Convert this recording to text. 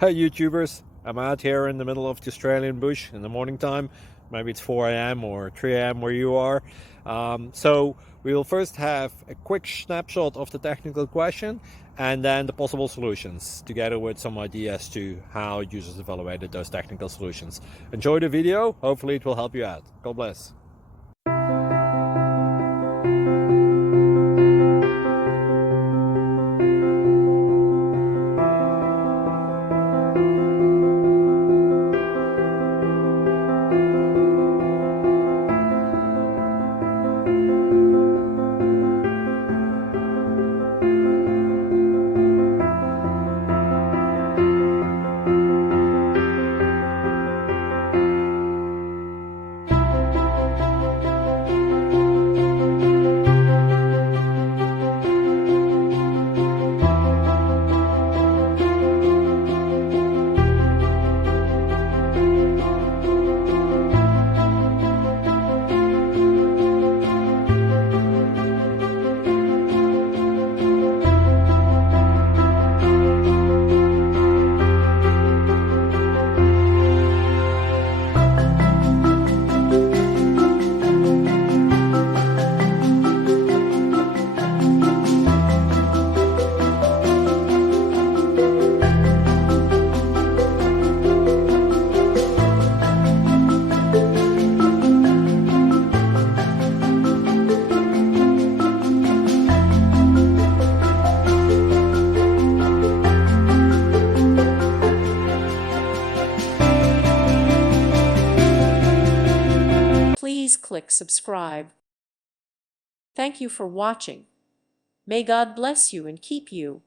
Hey YouTubers, I'm out here in the middle of the Australian bush in the morning time. Maybe it's 4 a.m. or 3 a.m. where you are. So we will first have a quick snapshot of the technical question and then the possible solutions, together with some ideas to how users evaluated those technical solutions. Enjoy the video, hopefully it will help you out. God bless. Please click subscribe. Thank you for watching. May God bless you and keep you.